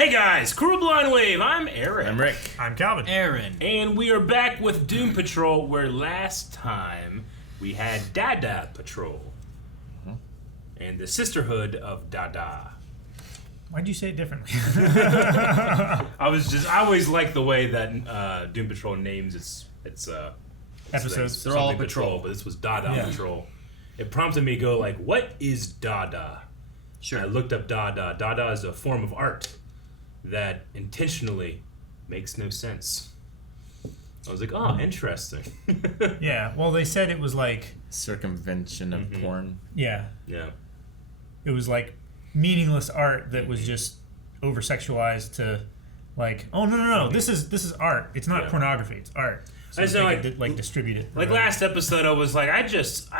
Hey guys, Crew Blind Wave, I'm Aaron. I'm Rick. I'm Calvin. Aaron. And we are back with Doom Patrol, where last time we had Dada Patrol. And the Sisterhood of Dada. Why'd you say it differently? I always like the way that Doom Patrol names its Episodes. They're all Patrol, but this was Dada Patrol. It prompted me to go like, what is Dada? Sure. And I looked up Dada. Dada is a form of art that intentionally makes no sense. I was like, oh, interesting. Yeah, well, they said it was like... Circumvention of porn. Yeah. Yeah. It was like meaningless art that was just over-sexualized to like, oh, no, this is art. It's not pornography, it's art. So I they could distribute it. Like last episode, I was like, I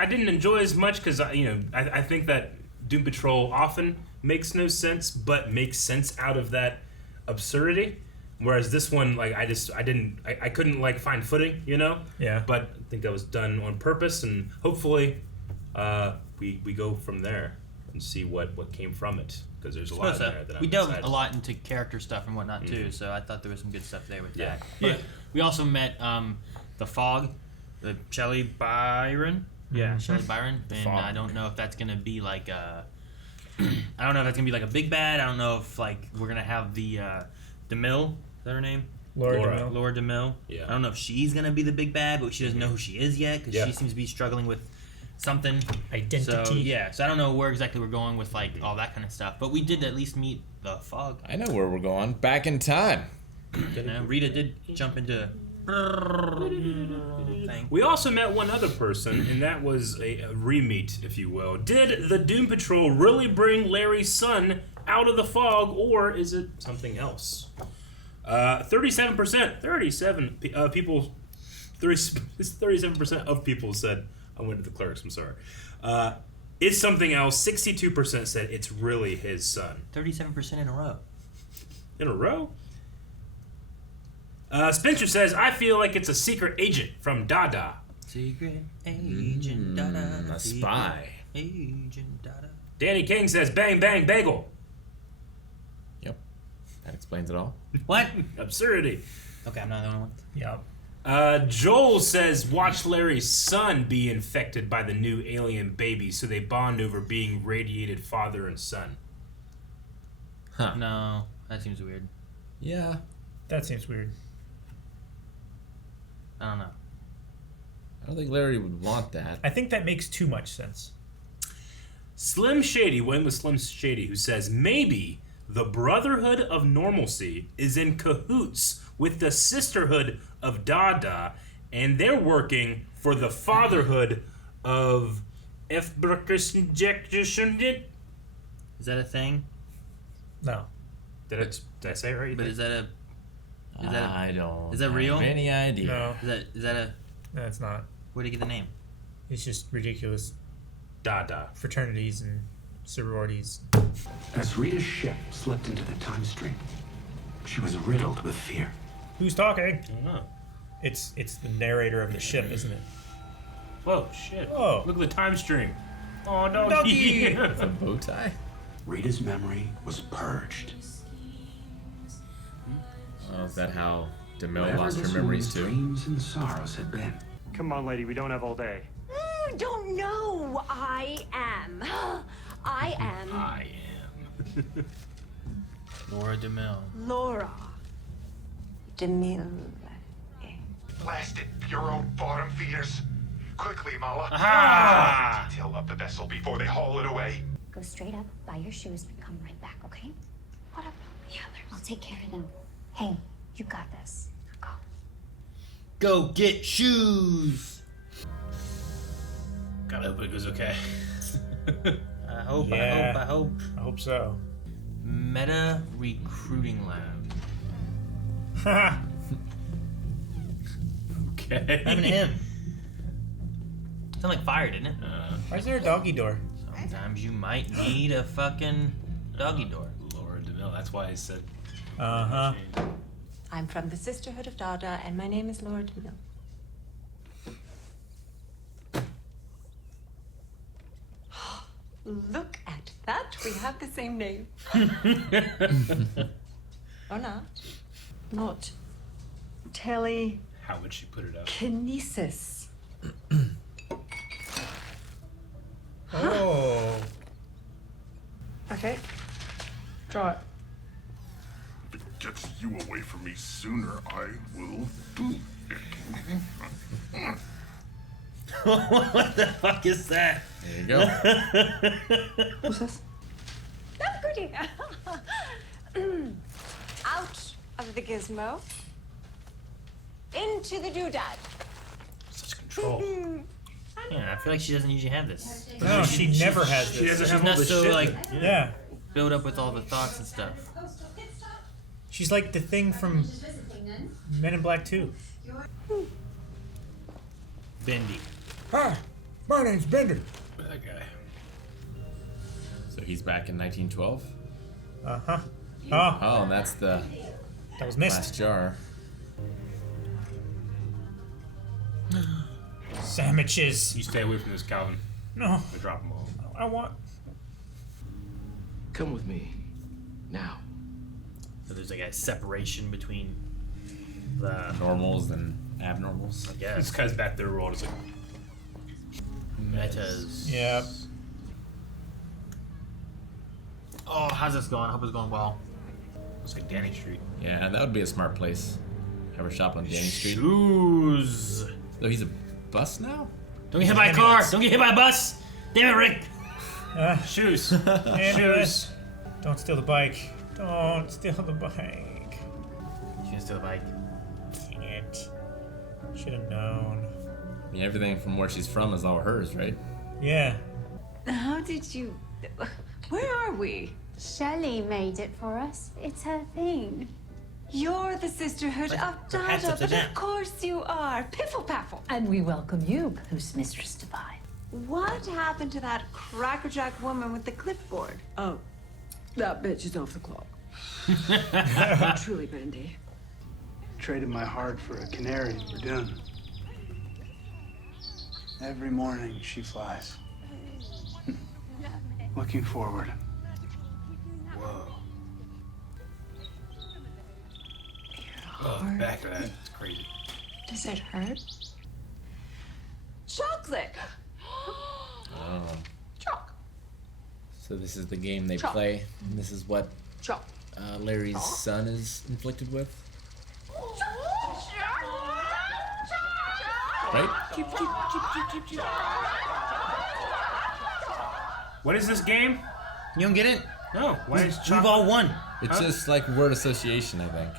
didn't enjoy as much because I think that Doom Patrol often makes no sense, but makes sense out of that absurdity. Whereas this one, like, I couldn't like find footing, Yeah. But I think that was done on purpose, and hopefully, we go from there and see what came from it, because there's a lot in there that we I'm delved excited. a lot into character stuff and whatnot too, so I thought there was some good stuff there with that. Yeah. But we also met the Fog, the Shelley Byron. Yeah. Shelley Byron, and Fog. I don't know if that's gonna be like a. I don't know if that's gonna be like a big bad. I don't know if like we're gonna have the DeMille. Is that her name? Laura Laura. DeMille. Laura DeMille. Yeah. I don't know if she's gonna be the big bad, but she doesn't know who she is yet because she seems to be struggling with something. Identity. So I don't know where exactly we're going with like all that kind of stuff. But we did at least meet the Fog. I know where we're going. Back in time. Rita did jump into thing. We also met one other person, and that was a re-meet, if you will. Did the Doom Patrol really bring Larry's son out of the fog, or is it something else? 37% people, 37% of people said, I went to the clerks, I'm sorry. It's something else. 62% said it's really his son. 37% in a row. In a row? Spencer says, I feel like it's a secret agent from Dada. Secret agent Dada. A spy. Agent Dada. Danny King says, bang, bang, bagel. Yep. That explains it all. What? Absurdity. Okay, I'm not the only one. Yeah. Joel says, watch Larry's son be infected by the new alien baby so they bond over being radiated father and son. Huh. No, that seems weird. Yeah. That seems weird. I don't know. I don't think Larry would want that. I think that makes too much sense. Slim Shady, went with Slim Shady, who says, maybe the Brotherhood of Normalcy is in cahoots with the Sisterhood of Dada, and they're working for the fatherhood of Is that a thing? No. Did I say it right? But is that I don't is that real? have any idea. No. is that a No, it's not. where did you get the name? It's just ridiculous Dada. fraternities and sororities. As Rita's ship slipped into the time stream, she was riddled with fear. Who's talking? I don't know. It's the narrator of the ship, isn't it? Whoa, shit. Whoa. Look at the time stream. Oh, no. Doggy. A bow tie? Rita's memory was purged. Oh, is that how DeMille Whatever lost her this memories woman's too? dreams and sorrows had been. Come on, lady, we don't have all day. Don't know. I am. I am I am. Laura DeMille. Laura DeMille. Blasted Bureau bottom feeders. Quickly, Mala. Aha! Detail up the vessel before they haul it away. Go straight up, buy your shoes, and come right back, okay? What about the others? I'll take care of them. Hey, you got this. Go. Go get shoes. God, I hope it goes okay. I hope. Yeah. I hope. I hope so. Meta Recruiting Lab. Okay. Even him. Sound like fire, didn't it? Why is there a doggy door? Sometimes you might need a fucking doggy door. Laura DeMille, that's why I said. Uh-huh. I'm from the Sisterhood of Dada, and my name is Laura DeMille. Look at that. We have the same name. Or not. Not How would she put it up? telekinesis. Oh. Okay. Draw it. If it gets you away from me sooner, I will do it. What the fuck is that? There you go. What's this? That's goody. Out of the gizmo. Into the doodad. Such control. Yeah, I feel like she doesn't usually have this. No, she never has She this. doesn't She's have all not this so shit. like Yeah. build up with all the thoughts and stuff. She's like the thing from Men in Black 2. Bendy. Hi, my name's Bender. That guy. So he's back in 1912. Uh-huh. Oh, Oh, and that's the that was last missed. jar. Sandwiches. You stay away from this, Calvin. No, I drop them all. I want... Come with me. Now. So there's like a separation between the Normals and abnormals. I This guess guy's back there rolled. It's like, metas. Yeah. Oh, how's this going? I hope it's going well. it's like Danny Street. Yeah, that would be a smart place. Have her shop on Danny Street. Shoes. Oh, he's a bus now? Don't get hit by a car. Ambulance. Don't get hit by a bus. Damn it, Rick. Shoes. Ambulance. Don't steal the bike. Don't steal the bike. She's gonna steal the bike. Dang it. Should have known. I mean, everything from where she's from is all hers, right? Yeah. How did you... Where are we? Shelley made it for us. It's her thing. You're the Sisterhood of her hat's Dada, upside but down. of course you are. Piffle paffle. And we welcome you, who's Mistress Divine. What happened to that crackerjack woman with the clipboard? Oh, that bitch is off the clock. Truly, Bendy. Traded my heart for a canary for dinner. Every morning she flies. Looking forward. Whoa. Oh, back to that. It's crazy. Does it hurt? Chocolate. Oh. Choc. So this is the game they Chop. play, and this is what Choc. Larry's son is inflicted with, right? What is this game? You don't get it? No. Why is We've chocolate? all won. It's just like word association, I think.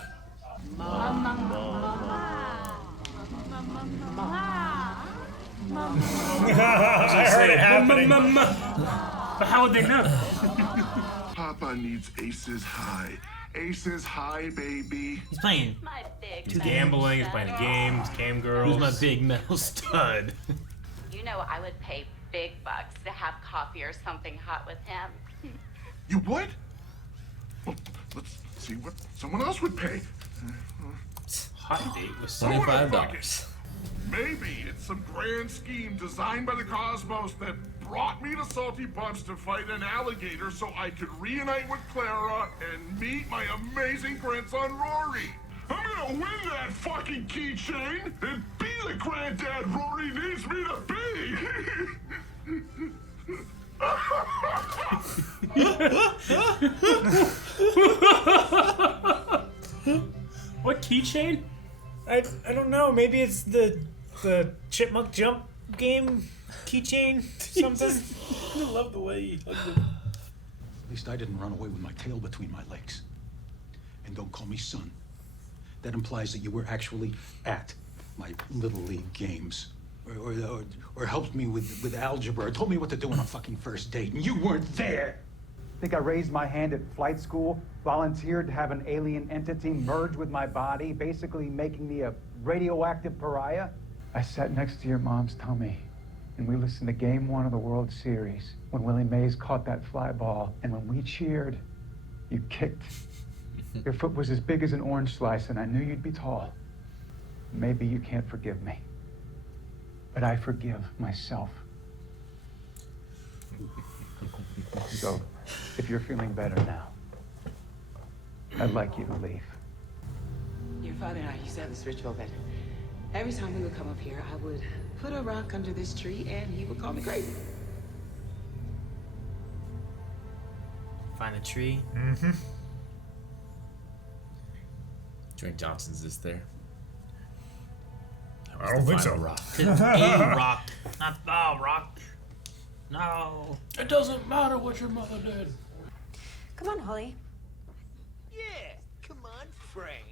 I heard it happening. But how would they know? Papa needs aces high. Aces high, baby. He's playing. My big He's gambling. He's playing games. Cam girls. Who's my big metal stud? You know, I would pay big bucks to have coffee or something hot with him. You would? Well, let's see what someone else would pay. Hot date with $25. Maybe it's some grand scheme designed by the cosmos that brought me to Salty Bumps to fight an alligator so I could reunite with Clara and meet my amazing grandson Rory. I'm gonna win that fucking keychain and be the granddad Rory needs me to be. What keychain? I don't know. Maybe it's the chipmunk jump game keychain something. I love the way he hugged him. At least I didn't run away with my tail between my legs. And don't call me son. That implies that you were actually at my Little League games. Or helped me with algebra, or told me what to do on a fucking first date, and you weren't there! I think I raised my hand at flight school, volunteered to have an alien entity merge with my body, basically making me a radioactive pariah. I sat next to your mom's tummy, and we listened to Game 1 of the World Series, when Willie Mays caught that fly ball, and when we cheered, you kicked. Your foot was as big as an orange slice, and I knew you'd be tall. Maybe you can't forgive me, but I forgive myself. So, if you're feeling better now, I'd like you to leave. Your father and I used to have this ritual that every time we would come up here, I would put a rock under this tree and he would call me crazy. Find a tree. Mm-hmm. Dwayne Johnson's is there. I don't think so. Rock. A rock. Not the rock. No. It doesn't matter what your mother did. Come on, Holly. Yeah, come on, Frank.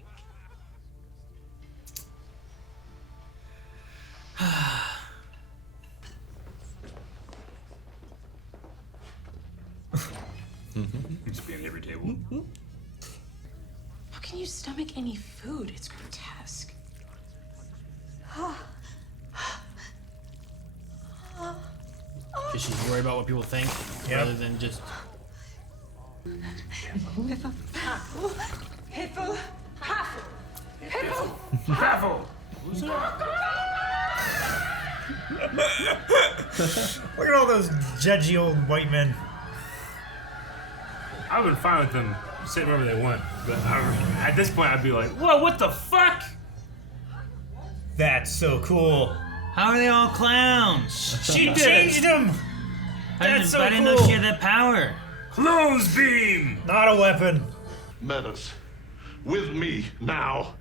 Just be on every table. How can you stomach any food? It's grotesque. Because she's worried about what people think rather than just. Who's that? Look at all those judgy old white men. I've been fine with them sitting wherever they want, but at this point I'd be like, whoa, what the fuck? That's so cool. How are they all clowns? She changed them. I didn't know she had that power. Clones beam! Not a weapon. Meadows, with me now.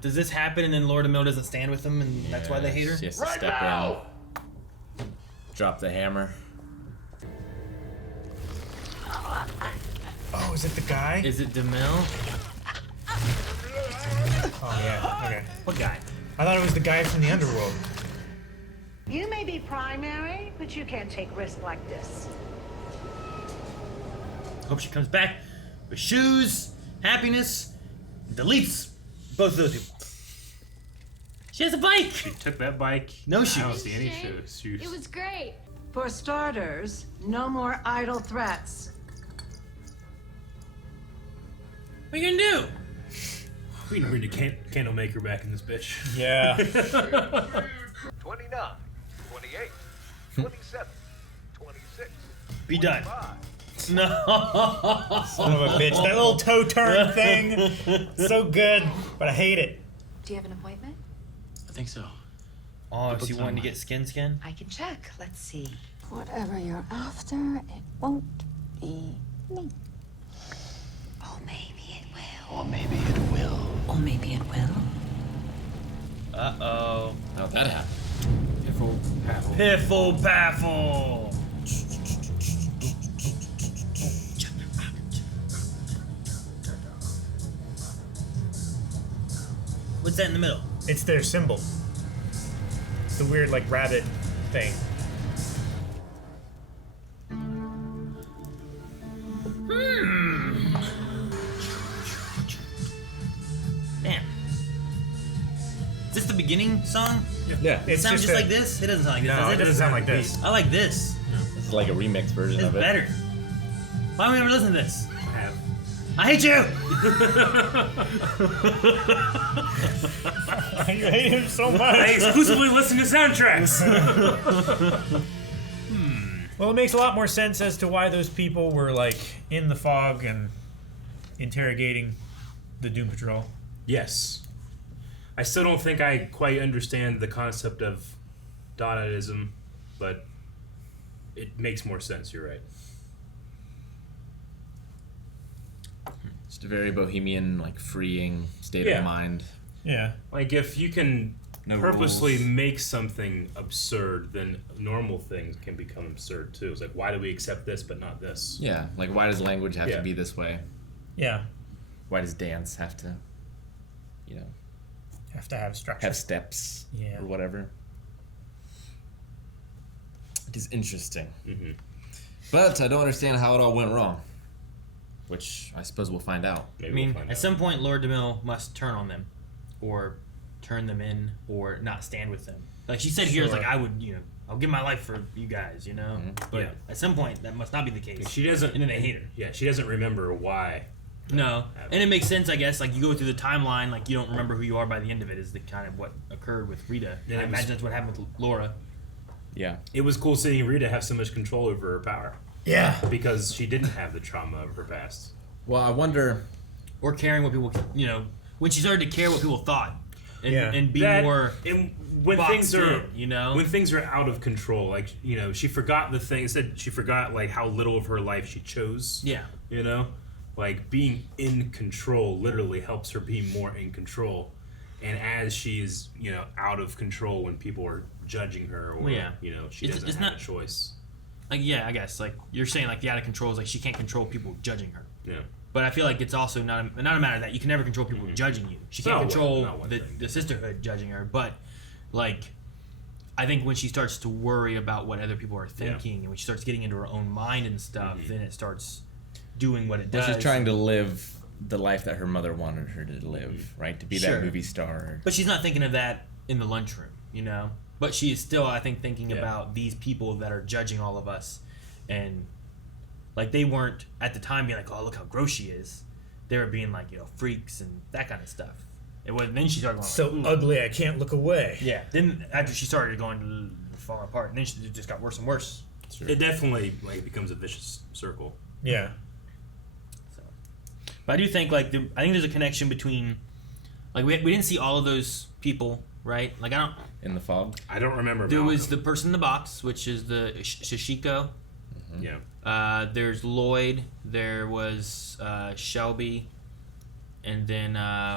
Does this happen and then Lord Emil doesn't stand with them and that's why they hate her? She has to step in. Drop the hammer. Oh, is it the guy? Is it DeMille? Oh, yeah. Okay. What guy? I thought it was the guy from the underworld. You may be primary, but you can't take risks like this. Hope she comes back with shoes, happiness, and deletes both of those people. She has a bike. She took that bike. No shoes. I don't see any shoes. It was great. For starters, no more idle threats. What are you gonna do? We can bring the candle maker back in this bitch. Yeah. 29, 28, 27, 26. Be done. 25. No. Son of a bitch. That little toe turn thing. So good, but I hate it. Do you have an appointment? I think so. Oh, is she wanting to get skin? I can check. Let's see. Whatever you're after, it won't be me. Oh, maybe it will. Or maybe it will. Or maybe it will. Uh-oh. How'd that happen? Piffle, paffle. Piffle paffle. What's that in the middle? It's their symbol. It's the weird, like, rabbit thing. Damn. Is this the beginning song? Yeah. It sounds just like this? It doesn't sound like this, No, does it doesn't sound like this. I like this. It's like a remix version It's of it. better. Why don't we ever listen to this? I have. I hate you! You hate him so much. I exclusively listen to soundtracks. Well, it makes a lot more sense as to why those people were, like, in the fog and interrogating the Doom Patrol. Yes. I still don't think I quite understand the concept of Dadaism, but it makes more sense, you're right. Just a very bohemian, like freeing state Yeah. of mind. Yeah. Like, if you can No purposely rules. make something absurd, then normal things can become absurd too. It's like, why do we accept this but not this? Yeah, like why does language have Yeah. to be this way? Yeah. Why does dance have to, you know, Have to have structure. have steps Yeah. or whatever? It is interesting. Mm-hmm. But I don't understand how it all went wrong. Which I suppose we'll find out. Maybe I mean, we'll find at out. some point, Lord DeMille must turn on them, or turn them in, or not stand with them. Like she said here, it's Sure. like I would, I'll give my life for you guys, But Yeah. at some point, that must not be the case. She doesn't. and then they hate her. Yeah, she doesn't remember why. No, and it makes sense, I guess. Like you go through the timeline, like you don't remember who you are by the end of it. Is the kind of what occurred with Rita. Yeah, I it was- imagine that's what happened with Laura. Yeah. It was cool seeing Rita have so much control over her power. Yeah. Because she didn't have the trauma of her past. Well, I wonder. Or caring what people, when she started to care what people thought, and be That- more. and when boxed things are in, when things are out of control, like she forgot the thing. Said she forgot like how little of her life she chose. Yeah. Like being in control literally helps her be more in control. And as she's out of control when people are judging her, or she doesn't have a choice. Like I guess like you're saying like the out of control is like she can't control people judging her. Yeah. But I feel like it's also not a matter of that. You can never control people judging you. She can't control the sisterhood judging her. But, like, I think when she starts to worry about what other people are thinking, and when she starts getting into her own mind and stuff, then it starts doing what it does. She's trying to live the life that her mother wanted her to live, right? To be that movie star. But she's not thinking of that in the lunchroom, But she is still, I think, thinking about these people that are judging all of us. And... like, they weren't, at the time, being like, oh, look how gross she is. They were being like, freaks and that kind of stuff. It was then she started going so like, ugly I can't look away. Yeah. Then after she started going to fall apart, and then it just got worse and worse. It definitely becomes a vicious circle. Yeah. So, but I do think I think there's a connection between, like we didn't see all of those people, right? Like I don't in the fog. I don't remember. There was the person in the box, which is the Shishiko. Yeah. There's Lloyd. There was Shelby, and then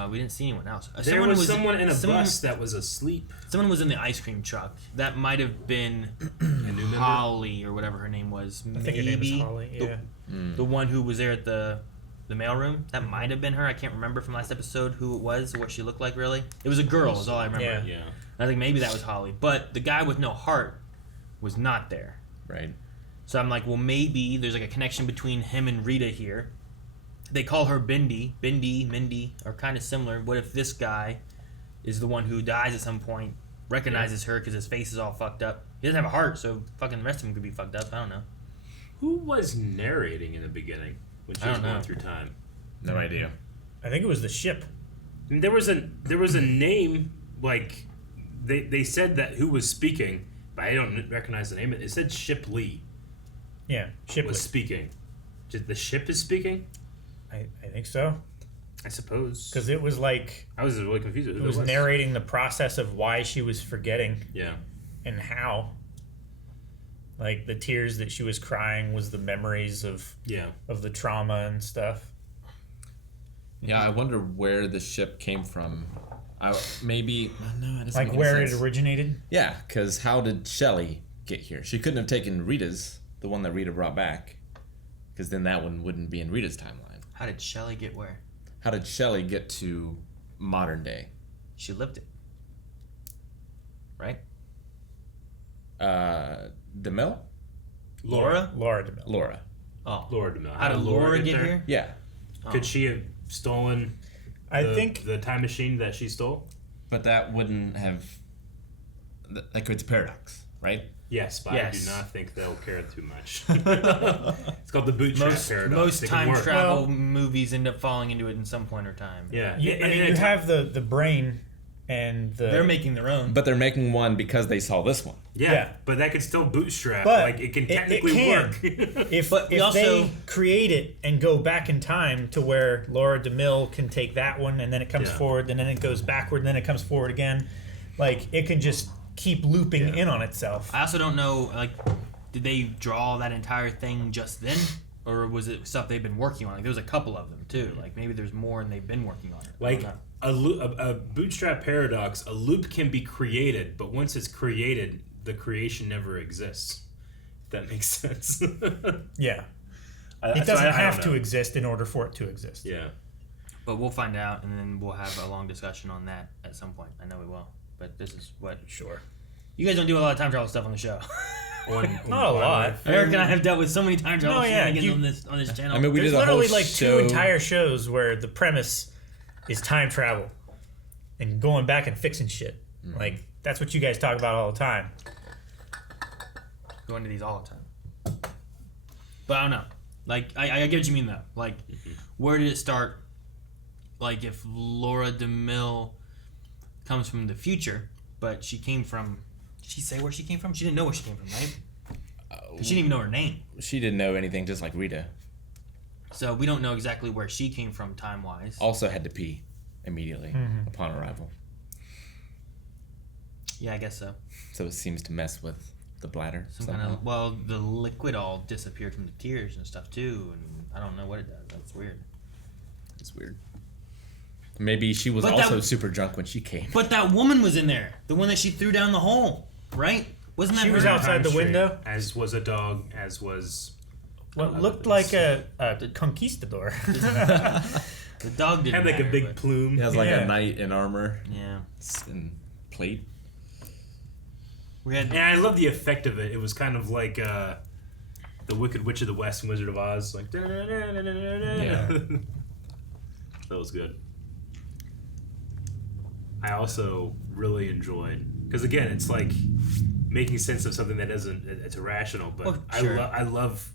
we didn't see anyone else. There was someone in a bus that was asleep. Someone was in the ice cream truck. That might have been Holly or whatever her name was. I think her name is Holly. Yeah. The one who was there at the mailroom. That might have been her. I can't remember from last episode who it was, what she looked like. Really, it was a girl. Is all I remember. Yeah. I think maybe that was Holly, but the guy with no heart was not there. Right. So I'm like, well, maybe there's like a connection between him and Rita here. They call her Mindy, are kind of similar. What if this guy is the one who dies at some point, recognizes her because his face is all fucked up? He doesn't have a heart, so fucking the rest of him could be fucked up. I don't know. Who was narrating in the beginning when she was going through time? No idea. I think it was the ship. There was a name, like they said that who was speaking, but I don't recognize the name. It said Ship Lee. Yeah, Ship was speaking. The ship is speaking? I think so. I suppose. Because it was like... I was really confused. It was narrating the process of why she was forgetting. Yeah. And how. Like, the tears that she was crying was the memories of the trauma and stuff. Yeah, I wonder where the ship came from. Maybe... No, it doesn't like make where any sense. it originated? Yeah, because how did Shelley get here? She couldn't have taken Rita's, the one that Rita brought back. Because then that one wouldn't be in Rita's timeline. How did Shelley get where? How did Shelley get to modern day? She lived it. Right? DeMille? Laura? Laura DeMille. Laura. Oh. Laura DeMille. How did Laura get here? Yeah. Could she have stolen the time machine that she stole? But that wouldn't have... Like, it's a paradox, right? Yes, but I do not think they'll care too much. It's called the bootstrap paradox. Most time travel movies end up falling into it in some point or time. Yeah. I mean, you have the brain and the... They're making their own. But they're making one because they saw this one. Yeah, but that could still bootstrap. But like, it can technically work. if they create it and go back in time to where Laura DeMille can take that one, and then it comes forward, and then it goes backward, and then it comes forward again, like, it could just keep looping in on itself. I also don't know, like, did they draw that entire thing just then? Or was it stuff they've been working on? Like, there was a couple of them, too. Like, maybe there's more and they've been working on it. Like, a bootstrap paradox, a loop can be created, but once it's created, the creation never exists. If that makes sense. Yeah. It doesn't have to exist in order for it to exist. Yeah. But we'll find out, and then we'll have a long discussion on that at some point. I know we will. But this is what... Sure. You guys don't do a lot of time travel stuff on the show. Not a lot. Eric and I have dealt with so many time travel shenanigans on this channel. I mean, we There's did a whole literally like show. 2 entire shows where the premise is time travel and going back and fixing shit. Like, that's what you guys talk about all the time. Go into these all the time. But I don't know. Like, I get what you mean, though. Like, where did it start? Like, if Laura DeMille comes from the future, but she came from... Did she say where she came from? She didn't know where she came from, right? She didn't even know her name. She didn't know anything, just like Rita. So we don't know exactly where she came from time-wise. Also had to pee immediately upon arrival. Yeah, I guess so. So it seems to mess with the bladder. Some kind of, well, the liquid all disappeared from the tears and stuff too, and I don't know what it does. That's weird. It's weird. Maybe she was also super drunk when she came. But that woman was in there. The one that she threw down the hole, right? Wasn't that She her? was outside the window. As was a dog, as was... What looked like a conquistador. The dog didn't had like a matter, big but- plume. He has like a knight in armor. Yeah. And plate. And I love the effect of it. It was kind of like the Wicked Witch of the West and Wizard of Oz. Like, Yeah. That was good. I also really enjoyed, because again, it's like making sense of something that it's irrational, but Well, sure. I love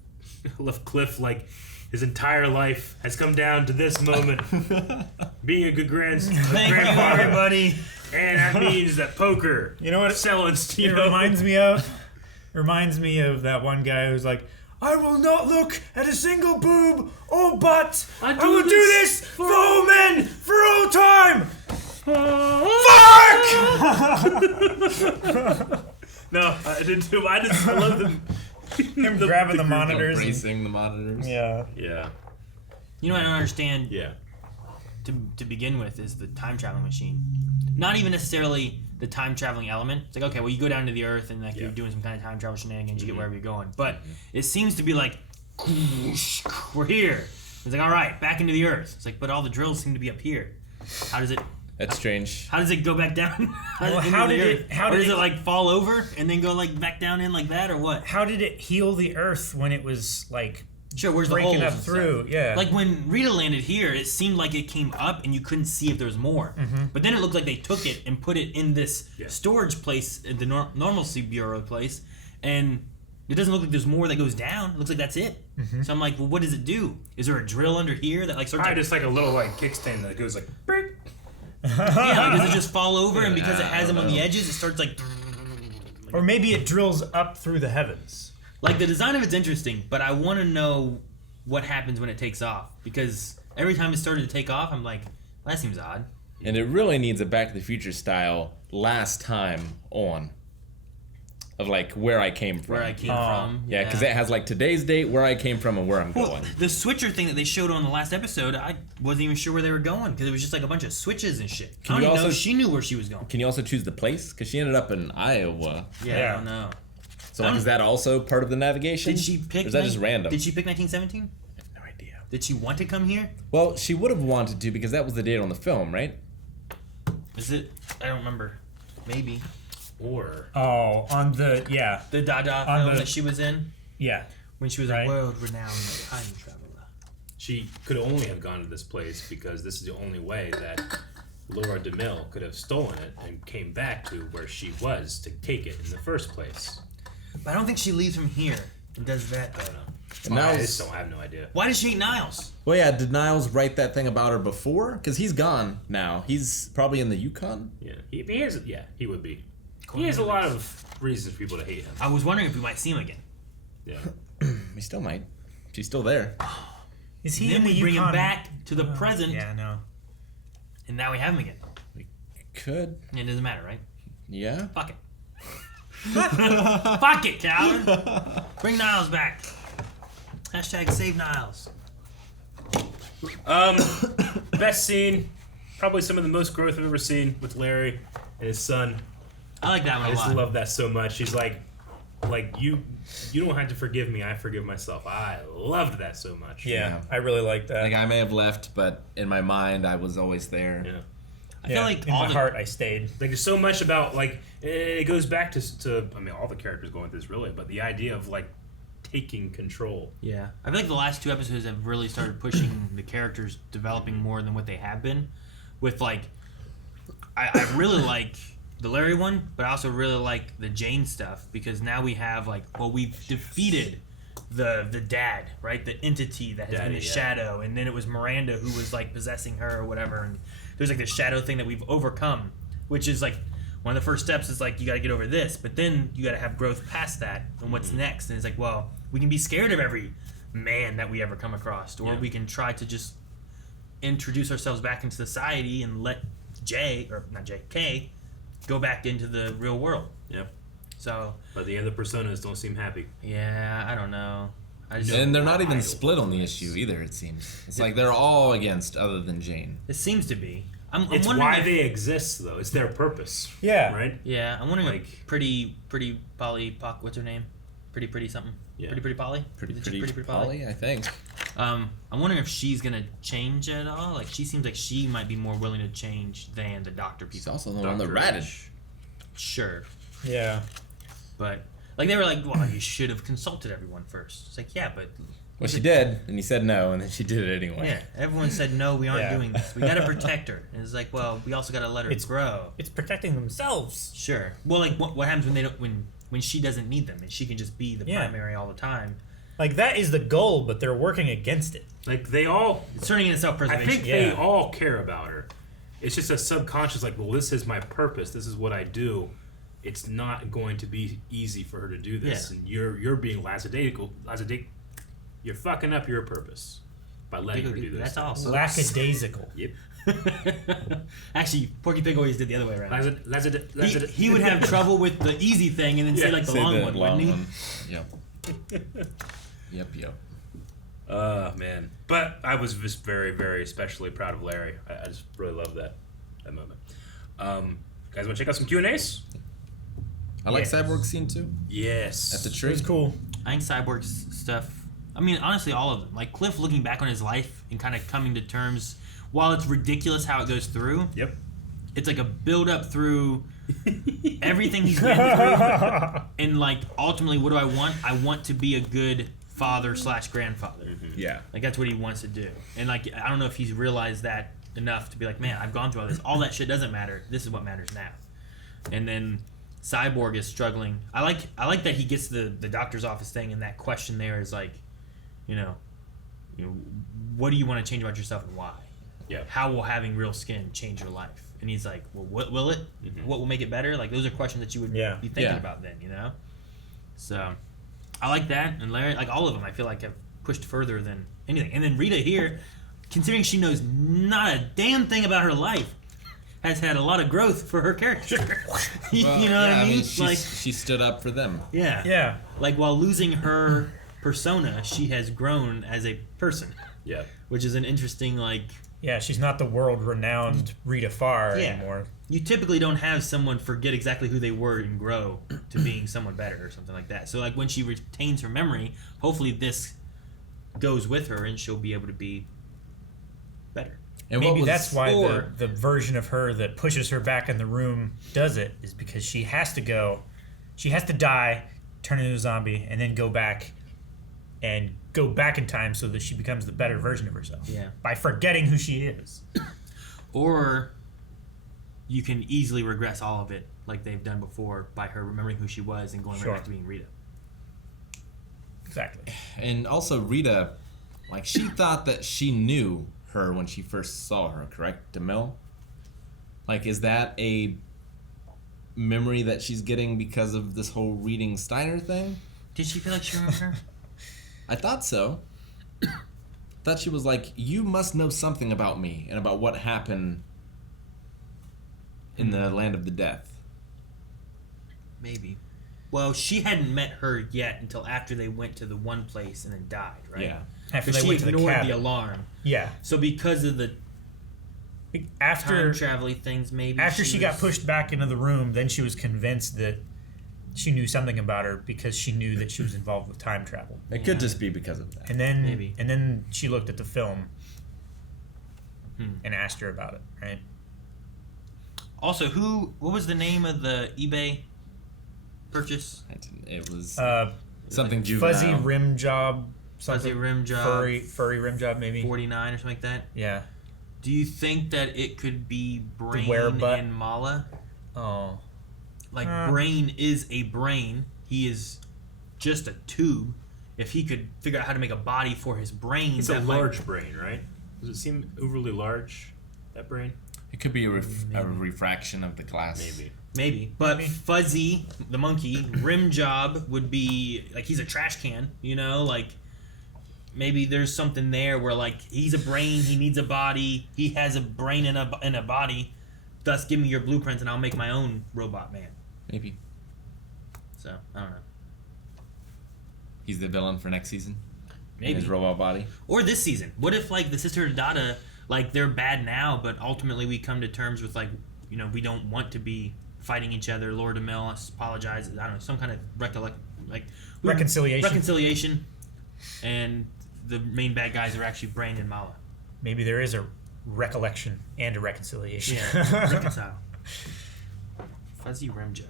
Cliff, like his entire life has come down to this moment, being a good Thank you, grandfather, everybody. and that means that poker, You know what selling, it reminds me of? Reminds me of that one guy who's like, I will not look at a single boob or butt. I will do this for all men for all time. Fuck! No, I didn't do. I love them. Him grabbing the monitors. Embracing the monitors. Yeah. Yeah. You know what I don't understand? Yeah. To begin with is the time traveling machine. Not even necessarily the time traveling element. It's like, okay, well, you go down to the Earth and like you're doing some kind of time travel shenanigans, you get wherever you're going. But it seems to be like, we're here. It's like, all right, back into the Earth. It's like, but all the drills seem to be up here. How does it? That's strange. How does it go back down? Well, how did it like fall over and then go like back down in like that, or what? How did it heal the Earth when it was like Sure, where's the breaking holes up and through? stuff? Yeah. Like when Rita landed here, it seemed like it came up and you couldn't see if there was more. But then it looked like they took it and put it in this storage place, in the Normalcy Bureau place, and it doesn't look like there's more that goes down. It looks like that's it. So I'm like, well, what does it do? Is there a drill under here that like starts? Probably just like a little like kickstand that goes like. Beep. Yeah, like does it just fall over and because it has them on the edges, it starts like. Or maybe it drills up through the heavens. Like the design of it's interesting, but I want to know what happens when it takes off, because every time it started to take off, I'm like, well, that seems odd. And it really needs a Back to the Future style last time on. Of like where I came from. Where I came from. Yeah, because it has like today's date, where I came from, and where I'm Well, going. the switcher thing that they showed on the last episode, I wasn't even sure where they were going because it was just like a bunch of switches and shit. I don't even know if she knew where she was going. Can you also choose the place? Because she ended up in Iowa. Yeah, I don't know. So like, is that also part of the navigation? Did she pick? Or is that just random? Did she pick 1917? I have no idea. Did she want to come here? Well, she would have wanted to because that was the date on the film, right? Is it? I don't remember. Maybe. Or on the the Dada film that she was in. Yeah, when she was a world-renowned time traveler. She could only have gone to this place because this is the only way that Laura DeMille could have stolen it and came back to where she was to take it in the first place. But I don't think she leaves from here and does that. I don't know. And I Niles- just don't have no idea. Why does she hate Niles? Well, yeah, did Niles write that thing about her before? Because he's gone now. He's probably in the Yukon. Yeah, he has. Yeah, he would be. He has a lot of reasons for people to hate him. I was wondering if we might see him again. Yeah, we still might. She's still there. Is he then in the we bring him Yukon? back to the present. Yeah, no. And now we have him again. Could. It doesn't matter, right? Yeah. Fuck it. Fuck it, Calvin. Bring Niles back. Hashtag save Niles. Best scene, probably some of the most growth I've ever seen with Larry and his son. I like that one I a just lot. love that so much. He's like you don't have to forgive me. I forgive myself. I loved that so much. Yeah, I really like that. Like I may have left, but in my mind, I was always there. Yeah. I feel like in all my the heart I stayed. Like there's so much about like it goes back to I mean all the characters going through this really, but the idea of like taking control. Yeah, I feel like the last two episodes have really started pushing the characters developing more than what they have been. With like, I really like the Larry one, but I also really like the Jane stuff because now we have like, well, we've defeated the dad, right? The entity that has been the shadow, and then it was Miranda who was like possessing her or whatever, and there's like the shadow thing that we've overcome, which is like one of the first steps is like you got to get over this, but then you got to have growth past that, and what's next? And it's like, well, we can be scared of every man that we ever come across, or we can try to just introduce ourselves back into society and let K go back into the real world. Yep. So, but the other personas don't seem happy. Yeah, I don't know. And they're not even split on the issue either. It seems it's like they're all against, other than Jane. It seems to be. It's why they exist, though. It's their purpose. Yeah. Right. Yeah, I'm wondering. Like pretty Polly. What's her name? Pretty something. Yeah. Pretty Polly. Pretty Polly. I think. I'm wondering if she's gonna change at all. Like she seems like she might be more willing to change than the doctor people. She's also the one that ratted. Sure. Yeah. But like they were like, well, you should have consulted everyone first. It's like, yeah, but. Well, she did, and he said no, and then she did it anyway. Yeah, everyone said no, we aren't doing this. We got to protect her. And it's like, well, we also got to let her grow. It's protecting themselves. Sure. Well, like what happens when they don't when she doesn't need them and she can just be the primary all the time. Like that is the goal, but they're working against it. Like they all, it's turning into self-preservation. I think they all care about her. It's just a subconscious, like, well, this is my purpose. This is what I do. It's not going to be easy for her to do this, and you're being lackadaisical. You're fucking up your purpose by letting her do this. That's awesome. Lackadaisical. Yep. Actually, Porky Pig always did the other way around. Lazada. He would have trouble with the easy thing and then say like the long one, wouldn't he? Yep. Yep. Man. But I was just very, very especially proud of Larry. I just really love that moment. Guys, want to check out some Q&As? I like Cyborg's scene too. Yes. At the tree. It was cool. I think Cyborg's stuff. I mean, honestly, all of them. Like Cliff looking back on his life and kind of coming to terms. While it's ridiculous how it goes through. Yep. It's like a build up through everything he's been through, and like ultimately, what do I want? I want to be a good father/grandfather. Mm-hmm. Yeah. Like that's what he wants to do, and like I don't know if he's realized that enough to be like, man, I've gone through all this. All that shit doesn't matter. This is what matters now. And then Cyborg is struggling. I like that he gets the doctor's office thing, and that question there is like, you know, what do you want to change about yourself and why? Yeah. How will having real skin change your life? And he's like, well, what will it? Mm-hmm. What will make it better? Like those are questions that you would be thinking about then, you know? So I like that. And Larry, like all of them, I feel like have pushed further than anything. And then Rita here, considering she knows not a damn thing about her life, has had a lot of growth for her character. You know what I mean? She stood up for them. Yeah. Yeah. Like while losing her persona, she has grown as a person. Yeah. Which is an interesting like. Yeah, she's not the world-renowned Rita Farr anymore. You typically don't have someone forget exactly who they were and grow to being someone better or something like that. So like when she retains her memory, hopefully this goes with her and she'll be able to be better. And maybe that's why the version of her that pushes her back in the room does it, is because she has to die, turn into a zombie, and then go back in time so that she becomes the better version of herself. Yeah. By forgetting who she is. Or you can easily regress all of it like they've done before by her remembering who she was and going right back to being Rita. Exactly. And also Rita, like she thought that she knew her when she first saw her, correct, DeMille? Like, is that a memory that she's getting because of this whole reading Steiner thing? Did she feel like she remembered her? I thought so. Thought she was like, you must know something about me and about what happened in the land of the death. Maybe. Well, she hadn't met her yet until after they went to the one place and then died, right? Yeah. After they she went ignored to the alarm. Yeah. So because of the time traveling things, maybe after she got pushed back into the room, then she was convinced that she knew something about her because she knew that she was involved with time travel. It could just be because of that. And then Maybe. And then she looked at the film and asked her about it, right? Also, what was the name of the eBay purchase? It was something juvenile. Fuzzy rim job. Fuzzy rim job. Furry rim job, maybe. 49 or something like that? Yeah. Do you think that it could be Brain and Mala? Oh. Like, Brain is a brain. He is just a tube. If he could figure out how to make a body for his brain... It's a large brain, right? Does it seem overly large, that brain? It could be a refraction of the glass. Maybe. But Fuzzy, the monkey, rim job would be... Like, he's a trash can, you know? Like, maybe there's something there where like he's a brain, he needs a body, he has a brain in a body. Thus, give me your blueprints and I'll make my own robot man. Maybe. So I don't know. He's the villain for next season. Maybe his robot body. Or this season. What if like the Sisterhood of Dada, like they're bad now, but ultimately we come to terms with like, you know, we don't want to be fighting each other. Laura DeMille apologizes. I don't know, some kind of reconciliation, and the main bad guys are actually Brain and Mala. Maybe there is a recollection and a reconciliation. Yeah, reconcile. Fuzzy rim job.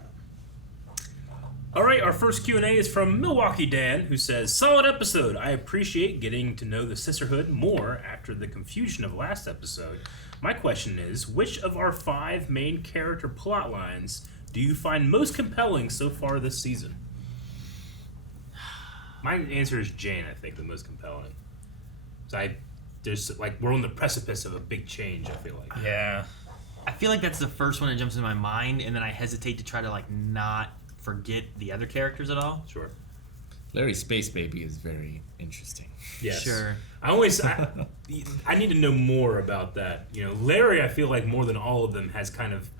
All right, our first Q&A is from Milwaukee Dan, who says, "Solid episode. I appreciate getting to know the Sisterhood more after the confusion of last episode. My question is, which of our 5 main character plot lines do you find most compelling so far this season?" My answer is Jane, I think, the most compelling. So we're on the precipice of a big change, I feel like. Yeah. I feel like that's the first one that jumps into my mind, and then I hesitate to try to like not forget the other characters at all. Sure. Larry Space Baby is very interesting. Yes. Sure. I need to know more about that. You know, Larry, I feel like more than all of them has kind of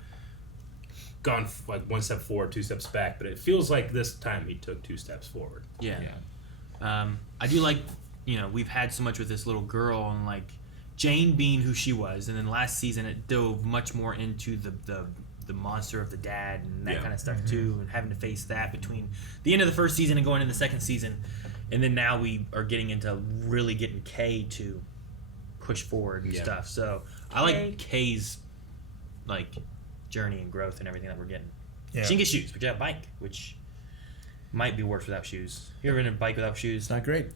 gone like 1 step forward, 2 steps back, but it feels like this time he took 2 steps forward. Yeah. I do like, you know, we've had so much with this little girl and like Jane being who she was, and then last season it dove much more into the monster of the dad and that kind of stuff too, and having to face that between the end of the first season and going into the second season, and then now we are getting into really getting Kay to push forward and stuff. So I like Kay's like journey and growth and everything that we're getting. Yeah. She can get shoes, but you have a bike, which might be worse without shoes. You ever ridden a bike without shoes? It's not great.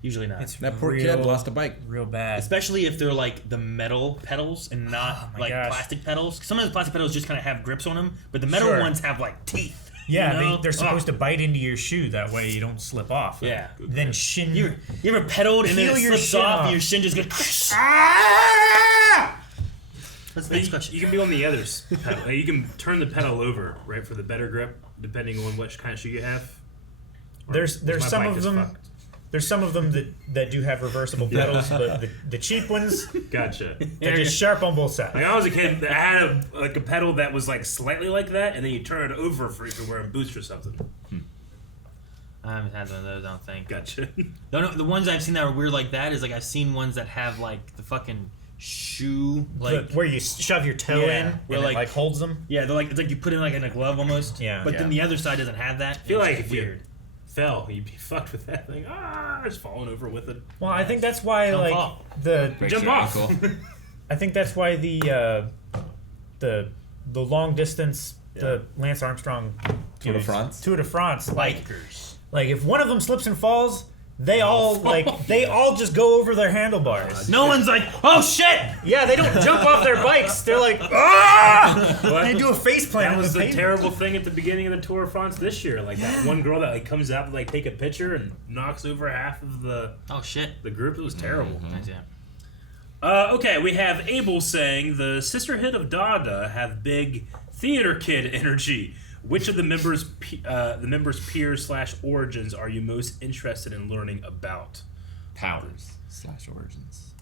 Usually not. That poor kid lost a bike. Real bad. Especially if they're like the metal pedals and not plastic pedals. Some of the plastic pedals just kind of have grips on them, but the metal ones have like teeth. Yeah, you know? they're supposed to bite into your shoe. That way you don't slip off. Yeah. Then shin. You ever pedaled and then it slips off and your shin just goes. That's the next question. You can be on the other pedal. You can turn the pedal over, right, for the better grip, depending on what kind of shoe you have. There's some of them. Fucked. There's some of them that do have reversible pedals, but the cheap ones, gotcha. They're just sharp on both sides. Like, I was a kid, I had a pedal that was like slightly like that, and then you turn it over for if you're wearing boots or something. I haven't had one of those, I don't think. Gotcha. The ones I've seen that are weird like that is like I've seen ones that have like the fucking shoe like where you shove your toe in, where and it holds them. Yeah, they're like it's like you put it in like in a glove almost. Yeah. But then the other side doesn't have that. I feel like if you fell, you'd be fucked with that thing. Just falling over with it. Well, I think that's why the jump off. I think that's why the long distance the Lance Armstrong Tour de France, bikers. Like if one of them slips and falls, they all just go over their handlebars. No one's like, oh shit! Yeah, they don't jump off their bikes. They're like, ah! They do a face plant. That was the terrible thing at the beginning of the Tour de France this year. Like that one girl that like comes out to like take a picture and knocks over half of the the group. It was terrible. Okay, we have Abel saying the Sisterhood of Dada have big theater kid energy. Which of the members' peers / origins are you most interested in learning about? Powers / origins.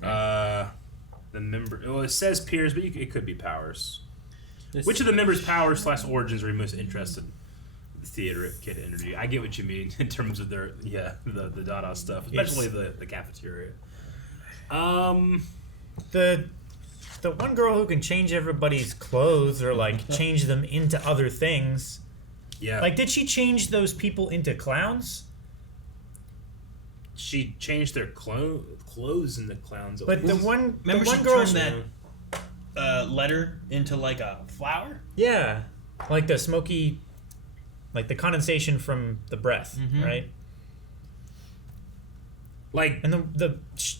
It says peers, but it could be powers. Which of the members' powers / origins are you most interested in? The theater kid energy. I get what you mean in terms of their the Dada stuff, especially the cafeteria. The one girl who can change everybody's clothes or like change them into other things. Yeah. Like, did she change those people into clowns? She changed their clothes into clowns. But the one she girl turned that letter into like a flower. Yeah, like the smoky, like the condensation from the breath, right? Like, and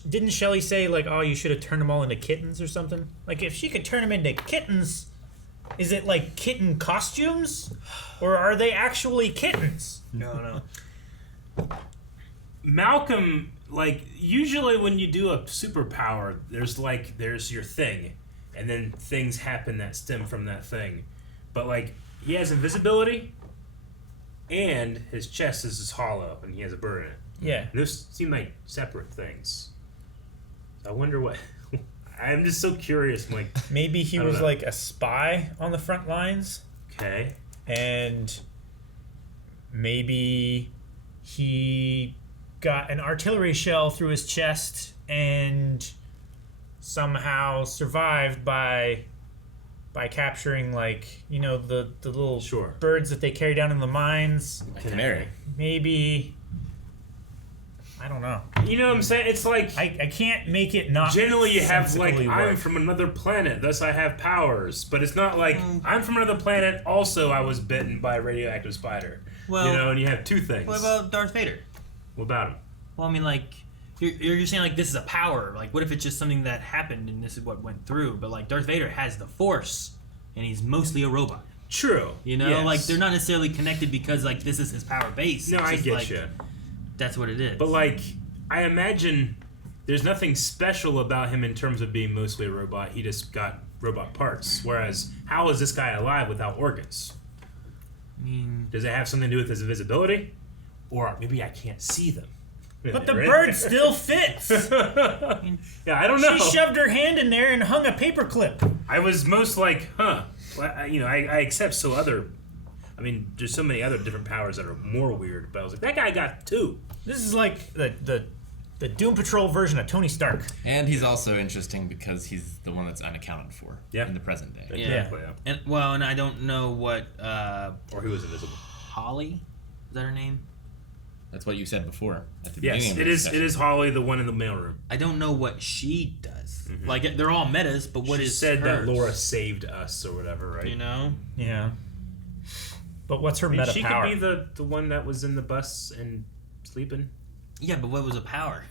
didn't Shelley say like, oh, you should have turned them all into kittens or something? Like, if she could turn them into kittens, is it like kitten costumes, or are they actually kittens? No. Malcolm, like, usually when you do a superpower, there's your thing, and then things happen that stem from that thing. But like, he has invisibility, and his chest is hollow, and he has a bird in it. Yeah. Those seem like separate things. I wonder what. I'm just so curious. I'm like, maybe he was like a spy on the front lines. Okay. And maybe he got an artillery shell through his chest and somehow survived by capturing, like, you know, the little birds that they carry down in the mines. Canary. Maybe. I don't know. You know what I'm saying? It's like I can't make it not. Generally, you have like sensibly I'm work. from another planet, thus I have powers. But it's not like I'm from another planet. Also, I was bitten by a radioactive spider. Well, you know, and you have two things. What about Darth Vader? What about him? Well, I mean, like you're saying like this is a power. Like, what if it's just something that happened and this is what went through? But like Darth Vader has the Force, and he's mostly a robot. True. You know, yes. like they're not necessarily connected because like this is his power base. No, It's I just, get like, you. That's what it is. But like, I imagine there's nothing special about him in terms of being mostly a robot. He just got robot parts. Whereas, how is this guy alive without organs? I mean, does it have something to do with his invisibility? Or maybe I can't see them. But the bird still fits. Yeah, I don't know. She shoved her hand in there and hung a paperclip. I was most like, huh. Well, you know, I accept I mean, there's so many other different powers that are more weird, but I was like, that guy got two. This is like the Doom Patrol version of Tony Stark. And he's also interesting because he's the one that's unaccounted for in the present day. Yeah. And well, and I don't know what or he was invisible. Holly? Is that her name? That's what you said before at the Yes, beginning of it the is. discussion. It is Holly, the one in the mailroom. I don't know what she does. Like they're all metas, but what she is said hers? that Laura saved us or whatever, right? You know? Yeah. But what's her I mean, meta she power? could be the one that was in the bus and sleeping. Yeah, but what was a power?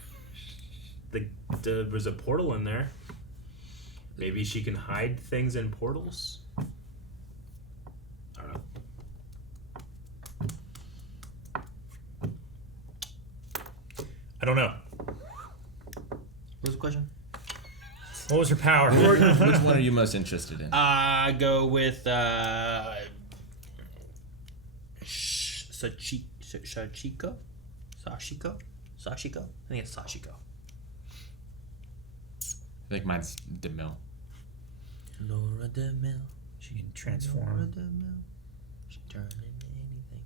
There was a portal in there. Maybe she can hide things in portals. I don't know. I don't know. What's the question? What was her power? Which one are you most interested in? I go with Sachiko? Sashiko? Sashiko? I think it's Sashiko. I think mine's DeMille. Laura DeMille. She can transform. Laura DeMille. She can turn into anything.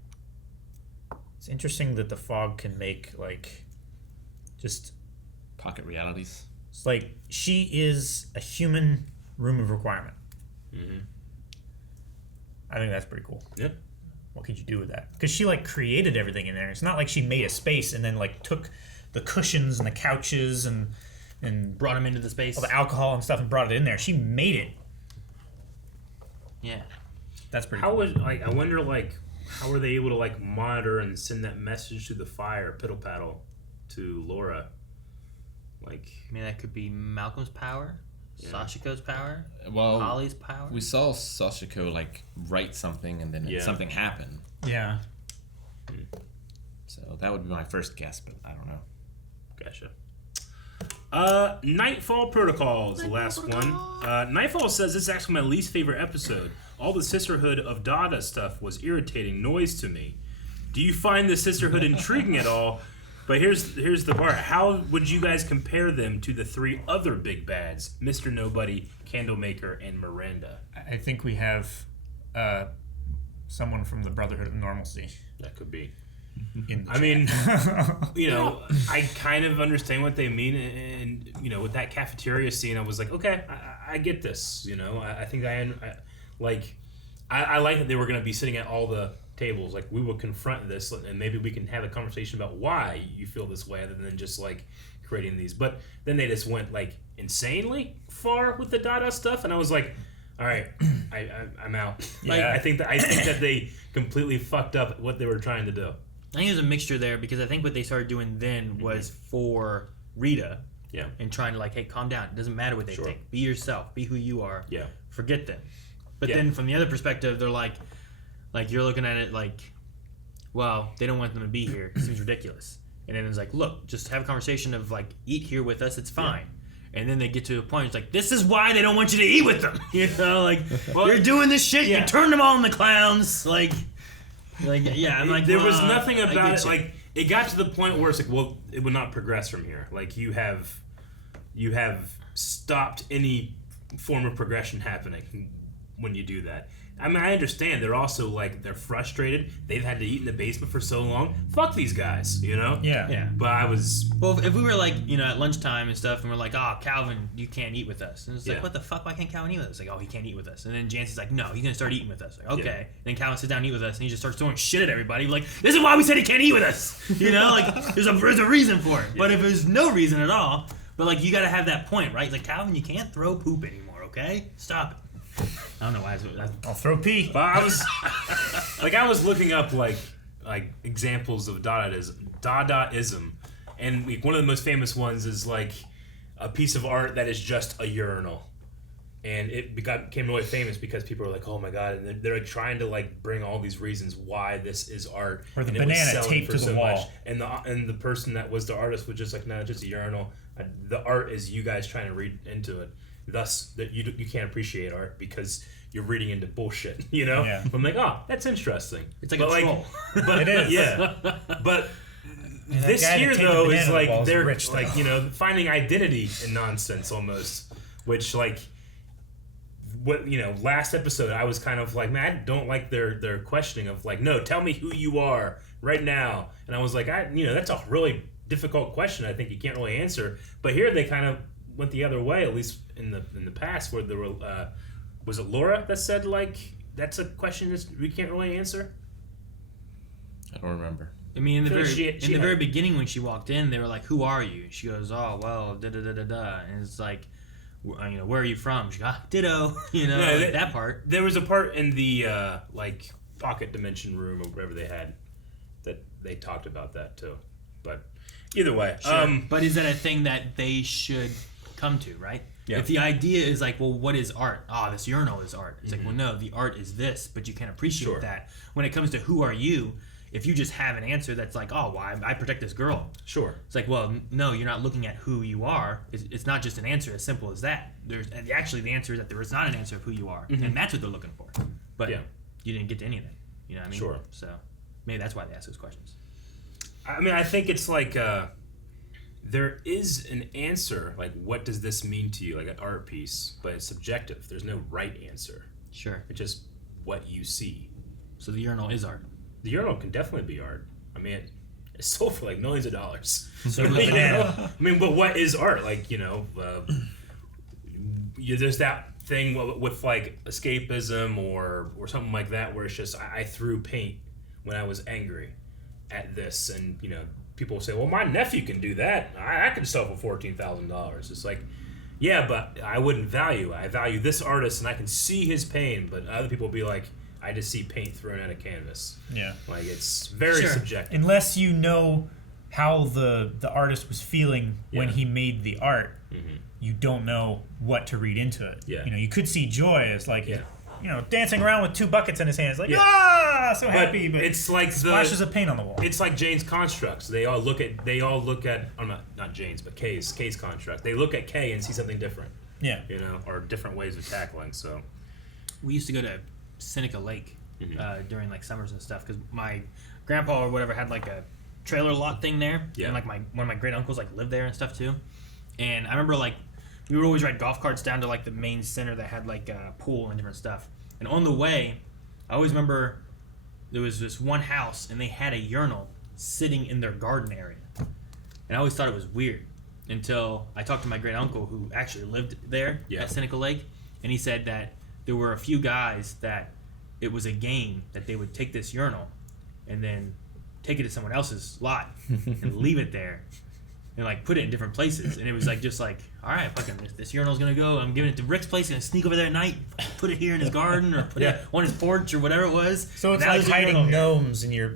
It's interesting that the fog can make, like, just... Pocket realities. It's like, she is a human room of requirement. Mm-hmm. I think that's pretty cool. Yep. What could you do with that? Because she, like, created everything in there. It's not like she made a space and then, like, took the cushions and the couches and brought them into the space. All the alcohol and stuff and brought it in there. She made it. Yeah. That's pretty cool. cool. I wonder, like, how were they able to, like, monitor and send that message to the fire, piddle paddle, to Laura? Like, I mean, that could be Malcolm's power, Sashiko's power, Well, Holly's power. We saw Sashiko, like, write something and then something happened. Yeah. So that would be my first guess, but I don't know. Gotcha. Nightfall Protocols, the last one. Nightfall says this is actually my least favorite episode. All the Sisterhood of Dada stuff was irritating noise to me. Do you find the Sisterhood intriguing at all? But here's the part. How would you guys compare them to the three other big bads, Mr. Nobody, Candlemaker, and Miranda? I think we have someone from the Brotherhood of Normalcy. That could be. I mean, you know, I kind of understand what they mean, and you know, with that cafeteria scene, I was like, okay, I get this. You know, I think I like that they were going to be sitting at all the tables. Like, we will confront this, and maybe we can have a conversation about why you feel this way, other than just like creating these. But then they just went like insanely far with the Dada stuff, and I was like, all right, I'm out. Like, I think that they completely fucked up what they were trying to do. I think there's a mixture there because I think what they started doing then was for Rita. Yeah. And trying to, like, hey, calm down. It doesn't matter what they think. Be yourself. Be who you are. Yeah. Forget them. But then from the other perspective, they're like you're looking at it like, well, they don't want them to be here. It seems ridiculous. And then it's like, look, just have a conversation of, like, eat here with us. It's fine. Yeah. And then they get to a point, it's like, this is why they don't want you to eat with them. You know, like, well, you're doing this shit. Yeah. You turned them all into clowns. Like, yeah, I'm like, there was nothing about it. Like, it got to the point where it's like, well, it would not progress from here. Like you have stopped any form of progression happening when you do that. I mean, I understand they're also like they're frustrated. They've had to eat in the basement for so long. Fuck these guys, you know? Yeah. But I was if we were like, at lunchtime and stuff, and we're like, oh, Calvin, you can't eat with us. And it's like, what the fuck? Why can't Calvin eat with us? Like, oh, he can't eat with us. And then Jancy's like, no, he's gonna start eating with us. Like, okay. And then Calvin sits down and eat with us, and he just starts throwing shit at everybody. Like, this is why we said he can't eat with us. Like, there's a reason for it. But if there's no reason at all, but like you gotta have that point, right? It's like, Calvin, you can't throw poop anymore, okay? Stop it. I don't know why. I'll throw pee. But I was looking up like examples of Dadaism, and like, one of the most famous ones is like a piece of art that is just a urinal, and it became really famous because people were like, "Oh my god!" And they're like trying to like bring all these reasons why this is art. Or the and banana it was selling taped for to the so wall. much. And the person that was the artist was just like, "No, it's just a urinal. The art is you guys trying to read into it." Thus, that you can't appreciate art because you're reading into bullshit, Yeah. I'm like, oh, that's interesting. It's like a troll. But It is. Yeah. But this guy here that taped though the is banana like wall is they're rich, like though. finding identity in nonsense almost, which like what last episode I was kind of like, man, I don't like their questioning of like, no, tell me who you are right now, and I was like, that's a really difficult question. I think you can't really answer. But here they kind of went the other way, at least in the past, where there were was it Laura that said like that's a question that we can't really answer? I don't remember. I mean, in the She very beginning when she walked in, they were like, "Who are you?" She goes, "Oh, well, da da da da da," and it's like, where are you from? She goes, "Ditto," that part. There was a part in the like pocket dimension room or whatever they had that they talked about that too, but either way, Sure. But is that a thing that they should come to, right? Yeah. If the idea is like, well, what is art? Oh, this urinal is art. It's like, well, no, the art is this, but you can't appreciate that. When it comes to who are you, if you just have an answer that's like, oh, well, I protect this girl. Sure. It's like, well, no, you're not looking at who you are. It's not just an answer as simple as that. And actually, the answer is that there is not an answer of who you are, and that's what they're looking for. But you didn't get to anything. You know what I mean? Sure. So maybe that's why they ask those questions. I mean, I think it's like there is an answer, like what does this mean to you, like an art piece, but it's subjective. There's no right answer. Sure. It's just what you see. So the urinal is art. The urinal can definitely be art. I mean, it's sold for like millions of dollars. So the banana. I mean, but what is art? Like, there's that thing with like escapism or something like that where it's just I threw paint when I was angry at this, and people say, well, my nephew can do that. I can sell for $14,000. It's like, yeah, but I wouldn't value. I value this artist, and I can see his pain. But other people will be like, I just see paint thrown at a canvas. Yeah, like it's very subjective. Unless you know how the artist was feeling when he made the art, you don't know what to read into it. Yeah, you could see joy as like dancing around with 2 buckets in his hands, like so happy. But it's like splashes of paint on the wall. It's like Jane's constructs. They all look at. Not Jane's, but Kay's construct. They look at Kay and see something different. Yeah, or different ways of tackling. So we used to go to Seneca Lake during like summers and stuff because my grandpa or whatever had like a trailer lot thing there, and like one of my great uncles like lived there and stuff too. And I remember like we would always ride golf carts down to like the main center that had like a pool and different stuff. And on the way, I always remember there was this one house and they had a urinal sitting in their garden area. And I always thought it was weird until I talked to my great uncle who actually lived there at Seneca Lake, and he said that there were a few guys that it was a game that they would take this urinal and then take it to someone else's lot and leave it there and like put it in different places. And it was like just like, all right, fucking this urinal's gonna go. I'm giving it to Rick's place. Gonna sneak over there at night, put it here in his garden or put it on his porch or whatever it was. So it's Now like there's a hiding urinal here. gnomes in your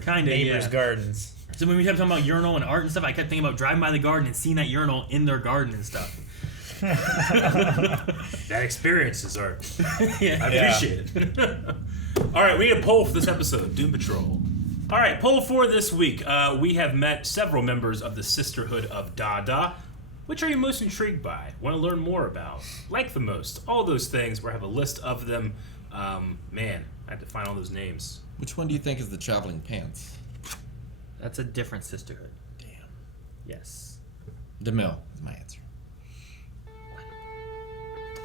Kinda, neighbor's yeah. gardens. So when we kept talking about urinal and art and stuff, I kept thinking about driving by the garden and seeing that urinal in their garden and stuff. That experience is art. Yeah. I appreciate it. All right, we need a poll for this episode, Doom Patrol. All right, poll for this week. We have met several members of the Sisterhood of Dada. Which are you most intrigued by? Want to learn more about? Like the most? All those things. We have a list of them. Man, I had to find all those names. Which one do you think is the traveling pants? That's a different sisterhood. Damn. Yes. DeMille is my answer.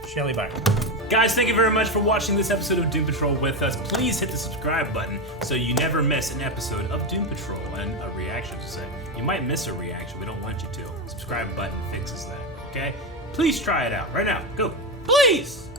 Shelly Byron. Guys, thank you very much for watching this episode of Doom Patrol with us. Please hit the subscribe button so you never miss an episode of Doom Patrol and a reaction. So you might miss a reaction. We don't want you to. Subscribe button fixes that. Okay? Please try it out right now. Go. Please!